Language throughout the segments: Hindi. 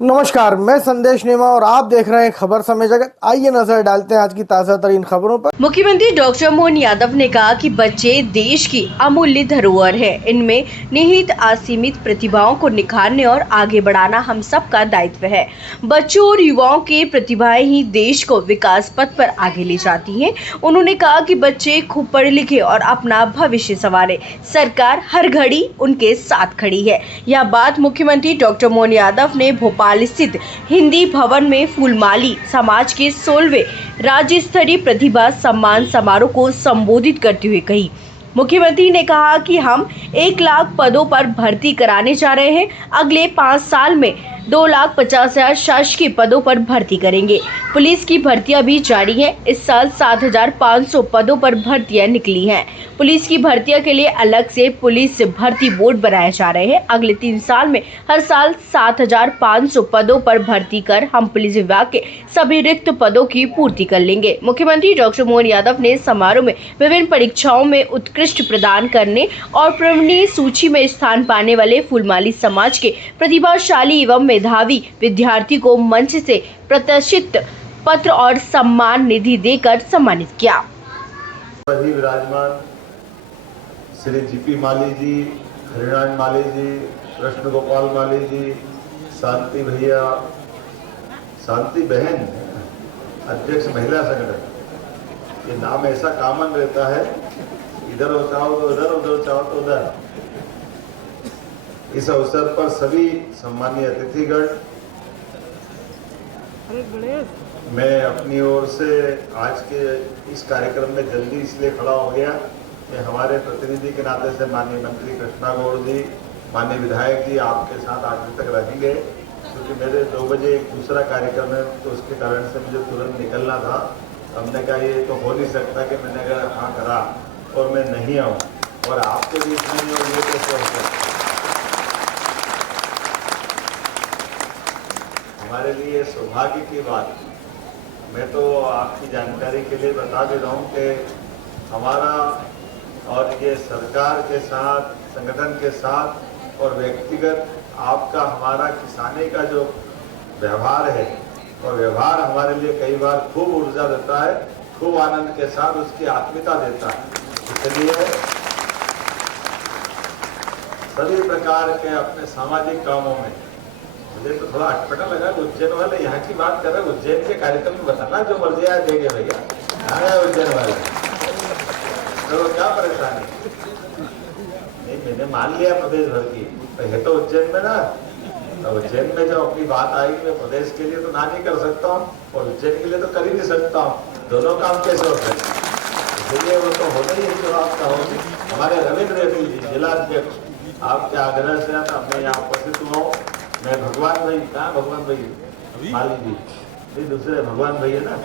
नमस्कार, मैं संदेश नेमा और आप देख रहे हैं खबर समय जगत। आइए नजर डालते हैं आज की ताजा तरीन खबरों पर। मुख्यमंत्री डॉक्टर मोहन यादव ने कहा कि बच्चे देश की अमूल्य धरोहर है। इनमें निहित असीमित प्रतिभाओं को निखारने और आगे बढ़ाना हम सबका दायित्व है। बच्चों और युवाओं की प्रतिभाएं ही देश को विकास पथ पर आगे ले जाती हैं। उन्होंने कहा कि बच्चे खूब पढ़े लिखे और अपना भविष्य संवारे, सरकार हर घड़ी उनके साथ खड़ी है। यह बात मुख्यमंत्री डॉक्टर मोहन यादव ने भोपाल स्थित हिंदी भवन में फूलमाली समाज के 16वें राज्य स्तरीय प्रतिभा सम्मान समारोह को संबोधित करते हुए कही। मुख्यमंत्री ने कहा कि हम 1 लाख पदों पर भर्ती कराने जा रहे हैं। अगले 5 साल में 2,50,000 शासकीय पदों पर भर्ती करेंगे। पुलिस की भर्तियां भी जारी हैं। इस साल 7,500 पदों पर भर्तियां निकली हैं। पुलिस की भर्तियों के लिए अलग से पुलिस भर्ती बोर्ड बनाए जा रहे हैं। अगले 3 साल में हर साल 7,500 पदों पर भर्ती कर हम पुलिस विभाग के सभी रिक्त पदों की पूर्ति कर लेंगे। मुख्यमंत्री डॉक्टर मोहन यादव ने समारोह में विभिन्न परीक्षाओं में उत्कृष्ट प्रदान करने और प्रवीण सूची में स्थान पाने वाले फूलमाली समाज के प्रतिभाशाली एवं मेधावी विद्यार्थी को मंच से प्रतिष्ठित पत्र और सम्मान निधि देकर सम्मानित किया। विराजमान श्री जीपी माली जी, हरिनारायण माली जी, कृष्ण गोपाल माली जी, शांति भैया, शांति बहन, अध्यक्ष महिला संगठन। ये नाम ऐसा कॉमन रहता है, इधर हो चाहो तो उधर, उधर चाहो तो उधर। इस अवसर पर सभी सम्मानीय अतिथिगण, मैं अपनी ओर से आज के इस कार्यक्रम में जल्दी इसलिए खड़ा हो गया कि हमारे प्रतिनिधि के नाते से माननीय मंत्री कृष्णा गौड़ जी, माननीय विधायक जी आपके साथ आखिर तक रहेंगे, क्योंकि मेरे 2 बजे एक दूसरा कार्यक्रम है, तो उसके कारण से मुझे तुरंत निकलना था। हमने कहा ये तो हो नहीं सकता कि मैंने अगर हाँ करा और मैं नहीं आऊँ और आपके बीच में ये कैसे हो सकता। हमारे लिए सौभाग्य की बात। मैं तो आपकी जानकारी के लिए बता दे रहा हूँ कि हमारा और ये सरकार के साथ, संगठन के साथ और व्यक्तिगत आपका हमारा किसानी का जो व्यवहार है, और व्यवहार हमारे लिए कई बार खूब ऊर्जा देता है, खूब आनंद के साथ उसकी आत्मीयता देता है। इसलिए सभी प्रकार के अपने सामाजिक कामों में मुझे तो थोड़ा अटपटा लगा। उज्जैन वाले यहाँ की बात कर रहे हैं, उज्जैन के कार्यक्रम में बताना जो मर्जी आए देंगे भैया। आया उज्जैन वाले तो क्या परेशानी नहीं, मैंने मान लिया प्रदेश भर की, तो है तो उज्जैन में ना, तो उज्जैन में जब अपनी बात आएगी मैं प्रदेश के लिए तो ना नहीं कर सकता हूँ और उज्जैन के लिए तो कर ही नहीं सकता हूँ। दोनों काम कैसे हो सकते, इसलिए वो तो होना ही है जो आपका होगी। हमारे रविंद्र रेड्डी जी, जिला अध्यक्ष, आपके आग्रह से मैं यहाँ उपस्थित हुआ हूँ। मैं भगवान भाई, कहाँ भगवान भाई माली जी, नहीं दूसरे भगवान भाई है ना,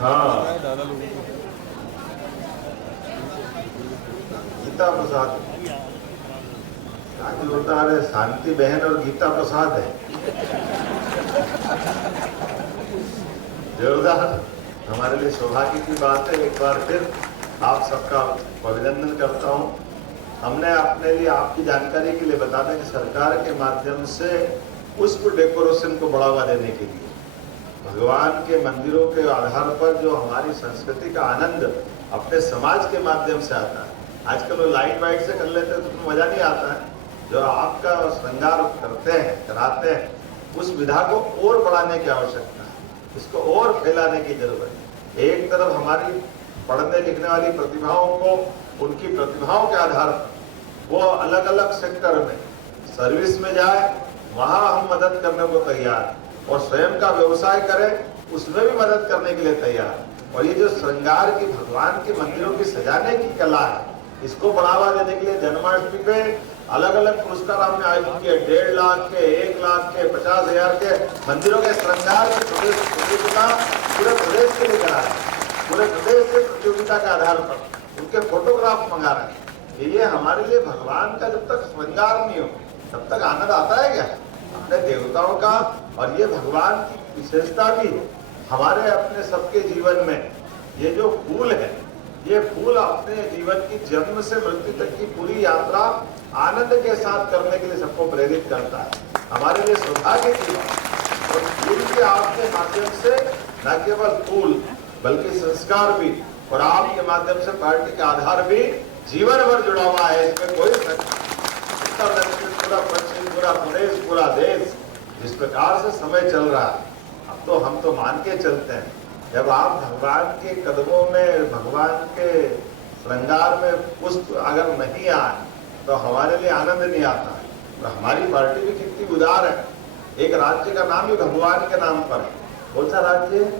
हाँ, गीता प्रसाद होता है, शांति बहन और गीता प्रसाद है, जोरदार। हमारे लिए सौभाग्य की बात है। एक बार फिर आप सबका अभिनंदन करता हूँ। हमने अपने लिए आपकी जानकारी के लिए बता दें कि सरकार के माध्यम से पुष्प डेकोरेशन को बढ़ावा देने के लिए भगवान के मंदिरों के आधार पर जो हमारी संस्कृति का आनंद अपने समाज के माध्यम से आता है। आजकल वो लाइट वाइट से कर लेते हैं तो मजा नहीं आता है। जो आपका श्रृंगार करते हैं, कराते हैं, उस विधा को और बढ़ाने की आवश्यकता है, इसको और फैलाने की जरूरत है। एक तरफ हमारी पढ़ने लिखने वाली प्रतिभाओं को उनकी प्रतिभाओं के आधार पर वो अलग अलग सेक्टर में सर्विस में जाए, वहां हम मदद करने को तैयार, और स्वयं का व्यवसाय करें उसमें भी मदद करने के लिए तैयार। और ये जो श्रृंगार की भगवान के मंदिरों की सजाने की कला है, इसको बढ़ावा देने के लिए जन्माष्टमी पे अलग अलग पुरस्कार हमने आयोजित किए। 1.5 लाख के, 1 लाख के, 50,000 के मंदिरों के श्रृंगार की प्रतियोगिता पूरे प्रदेश के लिए करा है। पूरे प्रदेश से प्रतियोगिता के आधार पर उनके फोटोग्राफ मंगा रहे हैं। ये हमारे लिए भगवान का जब तक श्रृंगार नहीं हो तब तक आनंद आता है क्या अपने देवताओं का। और ये भगवान की विशेषता भी है हमारे अपने सबके जीवन में। ये जो फूल है, ये फूल अपने जीवन की जन्म से मृत्यु तक की पूरी यात्रा आनंद के साथ करने के लिए सबको प्रेरित करता है। हमारे लिए सौभाग्य की बात और फूल के आपके माध्यम से न केवल फूल बल्कि संस्कार भी और आपके माध्यम से पार्टी का आधार भी जीवन भर जुड़ा हुआ है। इसमें कोई उत्तर दक्षिण पूरा पश्चिम पूरा प्रदेश पूरा देश जिस प्रकार से समय चल रहा है, अब तो हम तो मान के चलते हैं जब आप भगवान के कदमों में भगवान के श्रृंगार में पुष्प अगर नहीं आए तो हमारे लिए आनंद नहीं आता। तो हमारी पार्टी भी कितनी उदार है। एक राज्य का नाम ही भगवान के नाम पर है। कौन सा राज्य है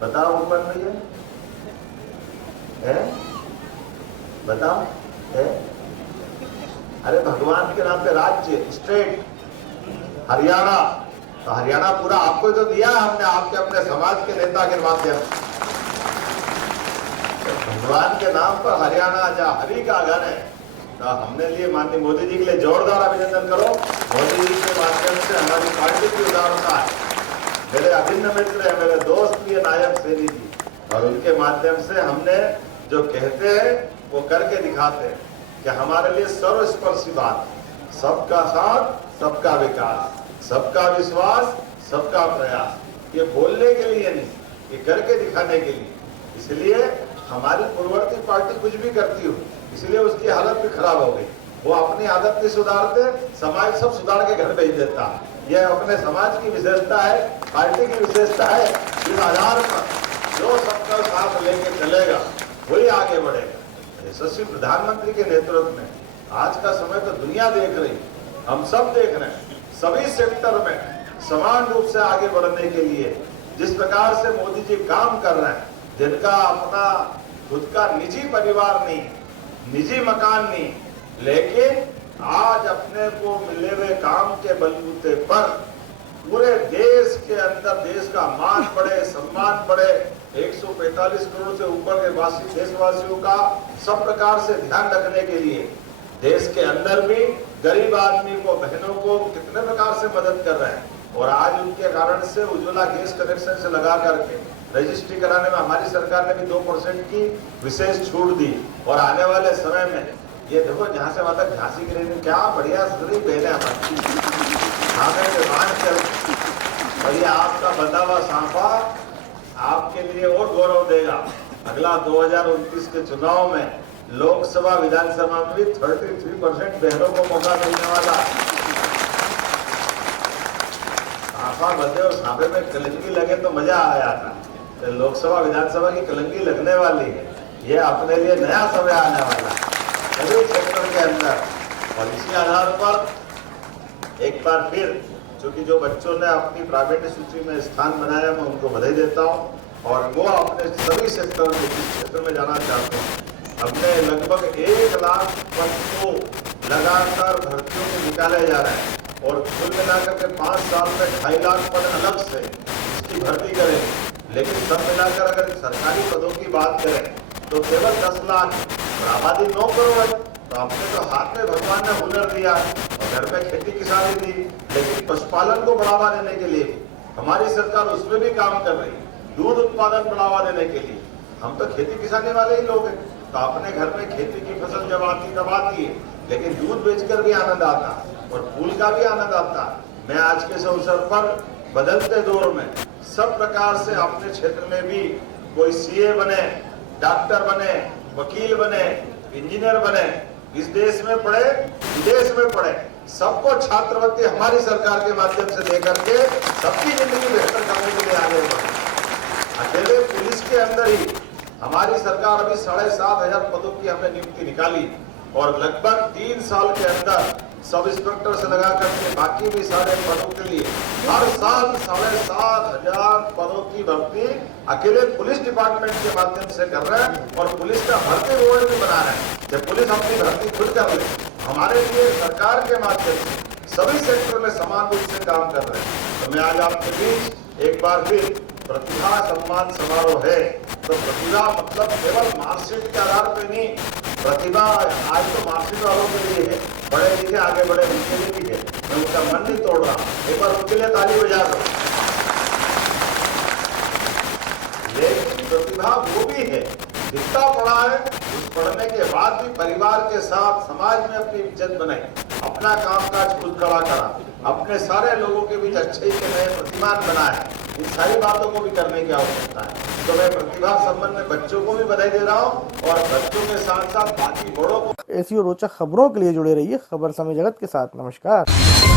बताओ ऊपर भैया है? बताओ है? अरे भगवान के नाम पे राज्य स्टेट हरियाणा। तो हरियाणा पूरा आपको तो दिया हमने आपके अपने समाज के नेता के माध्यम से। भगवान के नाम पर हरियाणा जहाँ हरि का घर है तो हमने लिए माननीय मोदी जी के लिए जोरदार अभिनंदन करो। मोदी जी के माध्यम से हमारी पार्टी की उदारता है। मेरे अभिन्न मित्र है, मेरे दोस्त भी है नायब सैनी जी, और उनके माध्यम से हमने जो कहते हैं वो करके दिखाते हैं कि हमारे लिए सर्वस्पर्शी बात, सबका साथ सबका विकास, सबका विश्वास सबका प्रयास, ये बोलने के लिए नहीं, ये करके दिखाने के लिए। इसलिए हमारी पूर्ववर्ती पार्टी कुछ भी करती हो, इसलिए उसकी हालत भी खराब हो गई। वो अपनी आदत नहीं सुधारते, समाज सब सुधार के घर भेज देता। यह अपने समाज की विशेषता है, पार्टी की विशेषता है। इस आधार पर जो सबका साथ लेके चलेगा वही आगे बढ़ेगा। यशस्वी प्रधानमंत्री के नेतृत्व में आज का समय तो दुनिया देख रही, हम सब देख रहे हैं। सभी सेक्टर में समान रूप से आगे बढ़ने के लिए जिस प्रकार से मोदी जी काम कर रहे हैं, जिनका अपना खुद का निजी परिवार नहीं, निजी मकान नहीं, लेकिन आज अपने को मिले हुए काम के बलबूते पर पूरे देश के अंदर देश का मान बढ़े, सम्मान बढ़े। 145 करोड़ से ऊपर के देशवासियों का सब प्रकार से ध्यान रखने के लिए देश के अंदर भी गरीब आदमी को, बहनों को कितने प्रकार से मदद कर रहे हैं। और आज उनके कारण से उज्ज्वला गैस कनेक्शन से लगा करके रजिस्ट्री कराने में हमारी सरकार ने भी 2% की विशेष छूट दी। और आने वाले समय में ये देखो जहाँ से वहां तक झांसी की रेलवे क्या बढ़िया सुधरी बहने हमारी और ये आपका बंधा हुआ सांपा आपके लिए और गौरव देगा। अगला 2029 के चुनाव में लोकसभा विधानसभा में भी 33% बहनों को मौका मिलने वाला। सांपा बंधे और सांपे में कलंगी लगे तो मजा आ जाता। तो लोकसभा विधानसभा की कलंगी लगने वाली है। ये अपने लिए नया समय आने वाला है सभी सेक्टर के अंदर। और इसी आधार पर एक बार फिर क्योंकि जो बच्चों ने अपनी प्राइवेट सूची में स्थान बनाया, मैं उनको बधाई देता हूं। और वो अपने सभी सेक्टर में जिस क्षेत्र में जाना चाहते हैं, हमने लगभग 1 लाख पद को लगातार भर्तियों में निकाले जा रहे हैं। और कुल मिलाकर के 5 साल में 2.5 लाख पद अलग से इसकी भर्ती करेंगे। लेकिन सब मिलाकर अगर सरकारी पदों की बात करें तो केवल 10 लाख और आबादी 9 करोड़ है। तो अपने तो हाथ में भगवान ने हुनर दिया और घर में खेती किसानी दी, लेकिन पशुपालन को बढ़ावा देने के लिए हमारी सरकार उसमें भी काम कर रही है। दूध उत्पादन बढ़ावा देने के लिए हम तो खेती किसानी वाले ही लोग हैं, तो अपने घर में खेती की फसल जब आती तब आती है, लेकिन दूध बेचकर भी आनंद आता और फूल का भी आनंद आता। मैं आज के इस अवसर पर बदलते दौर में सब प्रकार से अपने क्षेत्र में भी कोई सीए बने, डॉक्टर बने, वकील बने, इंजीनियर बने, इस देश में पढ़े, विदेश में पढ़े, सबको छात्रवृत्ति हमारी सरकार के माध्यम से देकर के सबकी जिंदगी बेहतर करने के लिए आगे बढ़े। अकेले पुलिस के अंदर ही हमारी सरकार अभी 7,500 पदों की हमने नियुक्ति निकाली और लगभग 3 साल के अंदर सब इंस्पेक्टर से लगा करके बाकी भी सारे पदों के लिए हर साल 7,500 पदों की भर्ती अकेले पुलिस डिपार्टमेंट के माध्यम से कर रहे हैं। और पुलिस का भर्ती बोर्ड भी बना रहे हैं कि पुलिस अपनी भर्ती खुद कर ले। हमारे लिए सरकार के माध्यम से सभी सेक्टर में समान रूप से काम कर रहे हैं। तो मैं आज आपके बीच एक बार फिर प्रतिभा सम्मान समारोह है, तो प्रतिभा मतलब केवल मार्कशीट के आधार पर नहीं, प्रतिभा आज तो मार्कशीट वालों के लिए है, पढ़े लिखे आगे बढ़े उनके लिए भी है। मैं उनका मन नहीं तोड़ रहा, एक बार उनके लिए ताली बजा दो। लेकिन प्रतिभा वो भी है जितना पढ़ा है उस पढ़ने के बाद भी परिवार के साथ समाज में अपनी इज्जत बनाई, अपना कामकाज खुद खड़ा करा, अपने सारे लोगों के बीच अच्छे के नए प्रतिमान बनाए, इन सारी बातों को भी करने की आवश्यकता है। तो मैं प्रतिभा संबंध में बच्चों को भी बधाई दे रहा हूँ और बच्चों के साथ साथ बाकी बड़ों को। ऐसी और रोचक खबरों के लिए जुड़े रहिए खबर समय जगत के साथ। नमस्कार।